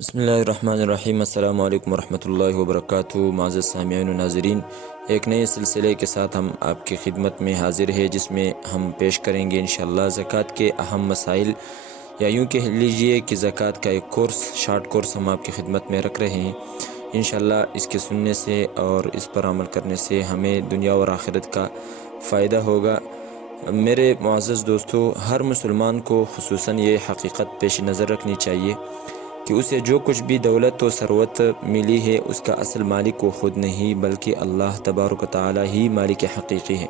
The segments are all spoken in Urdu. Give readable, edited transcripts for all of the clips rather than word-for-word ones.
بسم اللہ الرحمن الرحیم۔ السلام علیکم ورحمۃ اللہ وبرکاتہ۔ معزز سامعین و ناظرین، ایک نئے سلسلے کے ساتھ ہم آپ کی خدمت میں حاضر ہے، جس میں ہم پیش کریں گے انشاءاللہ زکوٰۃ کے اہم مسائل، یا یوں کہہ لیجئے کہ زکوٰۃ کا ایک شارٹ کورس ہم آپ کی خدمت میں رکھ رہے ہیں۔ انشاءاللہ اس کے سننے سے اور اس پر عمل کرنے سے ہمیں دنیا اور آخرت کا فائدہ ہوگا۔ میرے معزز دوستو، ہر مسلمان کو خصوصاً یہ حقیقت پیش نظر رکھنی چاہیے کہ اسے جو کچھ بھی دولت و ثروت ملی ہے، اس کا اصل مالک وہ خود نہیں بلکہ اللہ تبارک و تعالی ہی مالک حقیقی ہے،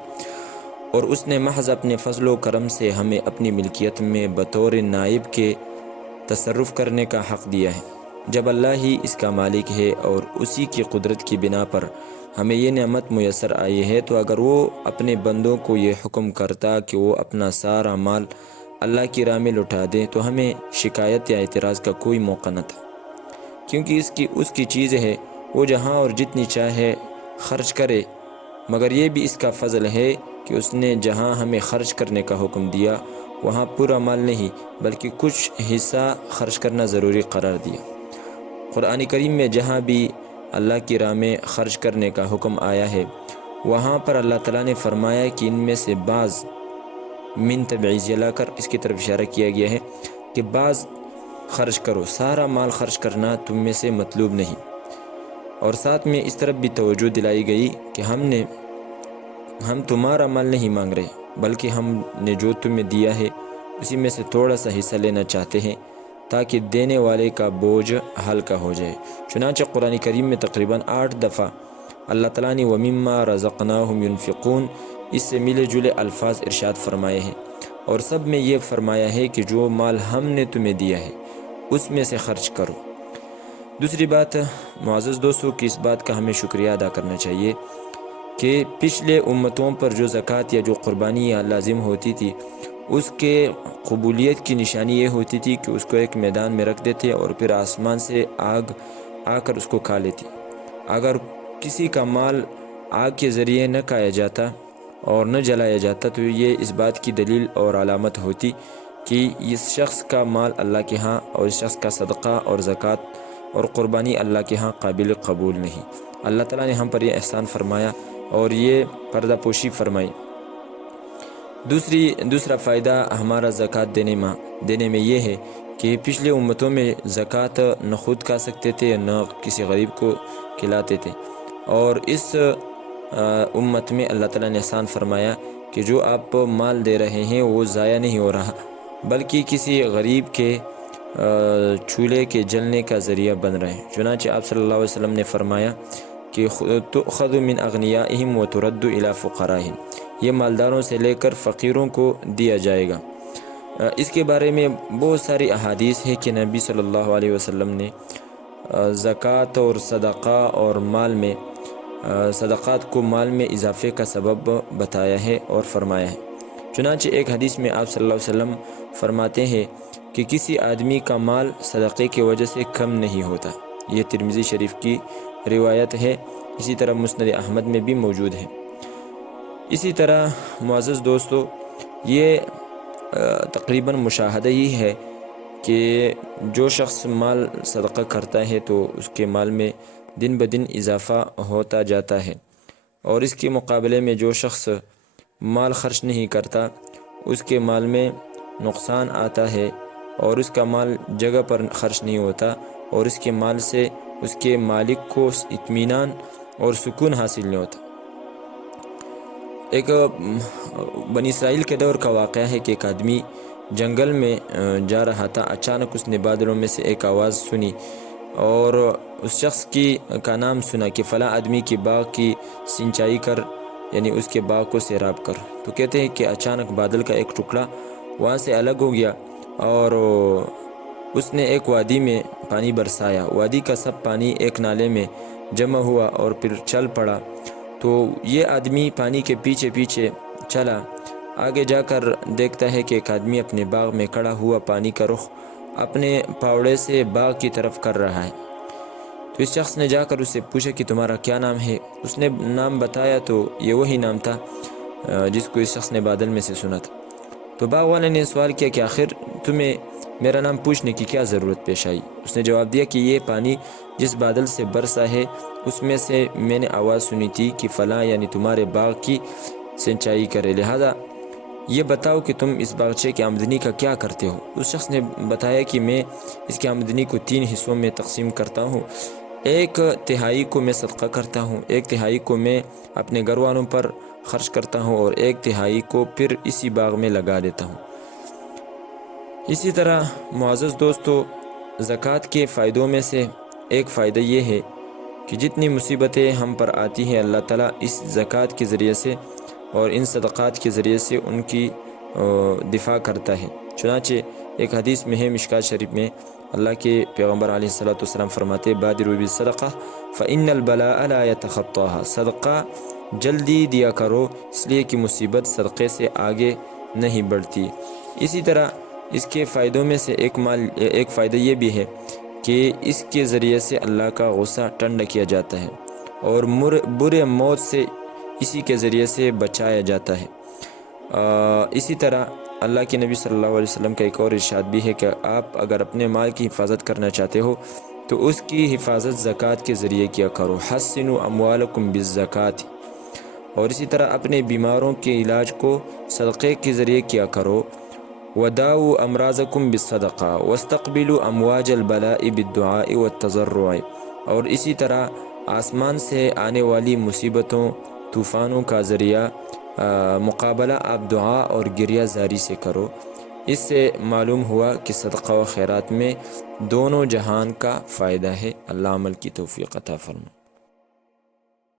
اور اس نے محض اپنے فضل و کرم سے ہمیں اپنی ملکیت میں بطور نائب کے تصرف کرنے کا حق دیا ہے۔ جب اللہ ہی اس کا مالک ہے اور اسی کی قدرت کی بنا پر ہمیں یہ نعمت میسر آئی ہے، تو اگر وہ اپنے بندوں کو یہ حکم کرتا کہ وہ اپنا سارا مال اللہ کی راہ میں لٹا دیں، تو ہمیں شکایت یا اعتراض کا کوئی موقع نہ تھا، کیونکہ اس کی چیز ہے، وہ جہاں اور جتنی چاہے خرچ کرے۔ مگر یہ بھی اس کا فضل ہے کہ اس نے جہاں ہمیں خرچ کرنے کا حکم دیا، وہاں پورا مال نہیں بلکہ کچھ حصہ خرچ کرنا ضروری قرار دیا۔ قرآن کریم میں جہاں بھی اللہ کی راہ میں خرچ کرنے کا حکم آیا ہے، وہاں پر اللہ تعالیٰ نے فرمایا کہ ان میں سے بعض من تبعیض لا کر اس کی طرف اشارہ کیا گیا ہے کہ بعض خرچ کرو، سارا مال خرچ کرنا تم میں سے مطلوب نہیں۔ اور ساتھ میں اس طرف بھی توجہ دلائی گئی کہ ہم تمہارا مال نہیں مانگ رہے، بلکہ ہم نے جو تمہیں دیا ہے اسی میں سے تھوڑا سا حصہ لینا چاہتے ہیں، تاکہ دینے والے کا بوجھ ہلکا ہو جائے۔ چنانچہ قرآن کریم میں تقریباً 8 دفعہ اللہ تعالیٰ نے وَمِمَّا رَزَقْنَاهُمْ يُنْفِقُونَ اس سے ملے جلے الفاظ ارشاد فرمائے ہیں، اور سب میں یہ فرمایا ہے کہ جو مال ہم نے تمہیں دیا ہے اس میں سے خرچ کرو۔ دوسری بات معزز دوستو کہ اس بات کا ہمیں شکریہ ادا کرنا چاہیے کہ پچھلے امتوں پر جو زکوٰۃ یا جو قربانیاں لازم ہوتی تھی، اس کے قبولیت کی نشانی یہ ہوتی تھی کہ اس کو ایک میدان میں رکھ دیتے اور پھر آسمان سے آگ آ کر اس کو کھا لیتی۔ اگر کسی کا مال آگ کے ذریعے نہ کھایا جاتا اور نہ جلایا جاتا، تو یہ اس بات کی دلیل اور علامت ہوتی کہ اس شخص کا مال اللہ کے ہاں اور اس شخص کا صدقہ اور زکوٰۃ اور قربانی اللہ کے ہاں قابل قبول نہیں۔ اللہ تعالیٰ نے ہم پر یہ احسان فرمایا اور یہ پردہ پوشی فرمائی۔ دوسرا فائدہ ہمارا زکوٰۃ دینے میں یہ ہے کہ پچھلے امتوں میں زکوٰۃ نہ خود کھا سکتے تھے نہ کسی غریب کو کھلاتے تھے، اور اس امت میں اللہ تعالیٰ نے احسان فرمایا کہ جو آپ مال دے رہے ہیں وہ ضائع نہیں ہو رہا، بلکہ کسی غریب کے چولہے کے جلنے کا ذریعہ بن رہے ہیں۔ چنانچہ آپ صلی اللہ علیہ وسلم نے فرمایا کہ تؤخذ من اغنیائہم وترد الی فقرائہم، یہ مالداروں سے لے کر فقیروں کو دیا جائے گا۔ اس کے بارے میں بہت ساری احادیث ہے کہ نبی صلی اللہ علیہ وسلم نے زکوٰۃ اور صدقہ اور مال میں صدقات کو مال میں اضافے کا سبب بتایا ہے اور فرمایا ہے۔ چنانچہ ایک حدیث میں آپ صلی اللہ علیہ وسلم فرماتے ہیں کہ کسی آدمی کا مال صدقے کی وجہ سے کم نہیں ہوتا۔ یہ ترمذی شریف کی روایت ہے، اسی طرح مسند احمد میں بھی موجود ہے۔ اسی طرح معزز دوستو، یہ تقریباً مشاہدہ ہی ہے کہ جو شخص مال صدقہ کرتا ہے تو اس کے مال میں دن بدن اضافہ ہوتا جاتا ہے، اور اس کے مقابلے میں جو شخص مال خرچ نہیں کرتا اس کے مال میں نقصان آتا ہے، اور اس کا مال جگہ پر خرچ نہیں ہوتا، اور اس کے مال سے اس کے مالک کو اطمینان اور سکون حاصل نہیں ہوتا۔ ایک بنی اسرائیل کے دور کا واقعہ ہے کہ ایک آدمی جنگل میں جا رہا تھا، اچانک اس نے بادلوں میں سے ایک آواز سنی اور اس شخص کا نام سنا کہ فلاں آدمی کی باغ کی سینچائی کر، یعنی اس کے باغ کو سیراب کر۔ تو کہتے ہیں کہ اچانک بادل کا ایک ٹکڑا وہاں سے الگ ہو گیا اور اس نے ایک وادی میں پانی برسایا۔ وادی کا سب پانی ایک نالے میں جمع ہوا اور پھر چل پڑا۔ تو یہ آدمی پانی کے پیچھے پیچھے چلا، آگے جا کر دیکھتا ہے کہ ایک آدمی اپنے باغ میں کھڑا ہوا پانی کا رخ اپنے پاوڑے سے باغ کی طرف کر رہا ہے۔ تو اس شخص نے جا کر اس سے پوچھا کہ تمہارا کیا نام ہے؟ اس نے نام بتایا تو یہ وہی نام تھا جس کو اس شخص نے بادل میں سے سنا تھا۔ تو باغ والے نے سوال کیا کہ آخر تمہیں میرا نام پوچھنے کی کیا ضرورت پیش آئی؟ اس نے جواب دیا کہ یہ پانی جس بادل سے برسا ہے اس میں سے میں نے آواز سنی تھی کہ فلاں یعنی تمہارے باغ کی سینچائی کرے، لہذا یہ بتاؤ کہ تم اس باغچے کی آمدنی کا کیا کرتے ہو؟ اس شخص نے بتایا کہ میں اس کی آمدنی کو 3 حصوں میں تقسیم کرتا ہوں، 1/3 کو میں صدقہ کرتا ہوں، 1/3 کو میں اپنے گھر والوں پر خرچ کرتا ہوں، اور 1/3 کو پھر اسی باغ میں لگا دیتا ہوں۔ اسی طرح معزز دوستو، زکوٰۃ کے فائدوں میں سے ایک فائدہ یہ ہے کہ جتنی مصیبتیں ہم پر آتی ہیں اللہ تعالیٰ اس زکوٰۃ کے ذریعے سے اور ان صدقات کے ذریعے سے ان کی دفاع کرتا ہے۔ چنانچہ ایک حدیث میں ہے مشکوٰۃ شریف میں، اللہ کے پیغمبر علیہ الصلوۃ والسلام فرماتے بادروا بالصدقہ فإن البلاء لا يتخطاها، صدقہ جلدی دیا کرو اس لیے کہ مصیبت صدقے سے آگے نہیں بڑھتی۔ اسی طرح اس کے فائدوں میں سے ایک فائدہ یہ بھی ہے کہ اس کے ذریعے سے اللہ کا غصہ ٹھنڈا کیا جاتا ہے اور برے موت سے اسی کے ذریعے سے بچایا جاتا ہے۔ اسی طرح اللہ کے نبی صلی اللہ علیہ وسلم کا ایک اور ارشاد بھی ہے کہ آپ اگر اپنے مال کی حفاظت کرنا چاہتے ہو تو اس کی حفاظت زکوٰۃ کے ذریعے کیا کرو، حسنوا اموالکم بالزکوٰۃ، اور اسی طرح اپنے بیماروں کے علاج کو صدقے کے ذریعے کیا کرو، وداؤوا امراضکم بالصدقہ واستقبلوا امواج البلاء بالدعاء والتضرع، اور اسی طرح آسمان سے آنے والی مصیبتوں طوفانوں کا ذریعہ مقابلہ آپ دعا اور گریہ زاری سے کرو۔ اس سے معلوم ہوا کہ صدقہ و خیرات میں دونوں جہان کا فائدہ ہے۔ اللہ عمل کی توفیق عطا فرمائے۔